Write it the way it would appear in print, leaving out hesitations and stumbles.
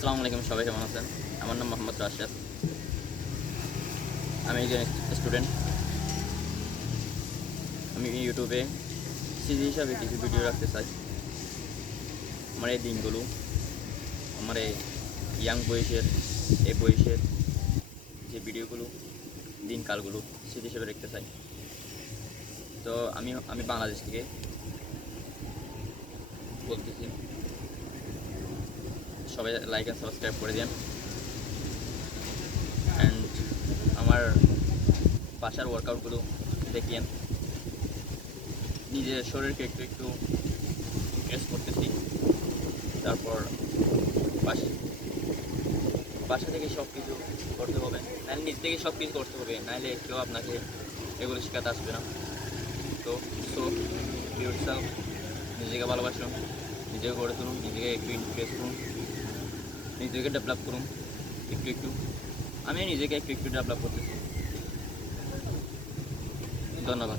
আসসালামু আলাইকুম, সবাই কেমন আছেন? আমার নাম মোহাম্মদ রাশেদ। আমি একজন স্টুডেন্ট। আমি ইউটিউবে সিজি হিসাবে কিছু ভিডিও রাখতে চাই। আমার এই দিনগুলো, আমার এই বয়সের যে ভিডিওগুলো, দিনকালগুলো স্মৃতি হিসেবে রাখতে চাই। তো আমি বাংলাদেশ থেকে বলতেছি, সবাই লাইক অ্যান্ড সাবস্ক্রাইব করে দেন। অ্যান্ড আমার বাসার ওয়ার্কআউটগুলো দেখিয়েন। নিজের শরীরকে একটু একটু ইমপ্রেস করতেছি। তারপর বাসা থেকে সব কিছু করতে হবে, নাহলে নিজ থেকে সব কিছু করতে হবে, নাহলে কেউ আপনাকে এগুলো শেখাতে আসবে না। তো ইউরসেলফ, নিজেকে ভালোবাসুন, নিজেকে গড়ে তুলুন, নিজেকে একটু ইমপ্রেস করুন, নিজেকে ডেভেলপ করুন একটু একটু। আমি নিজেকে একটু একটু ডেভেলপ করতেছি। ধন্যবাদ।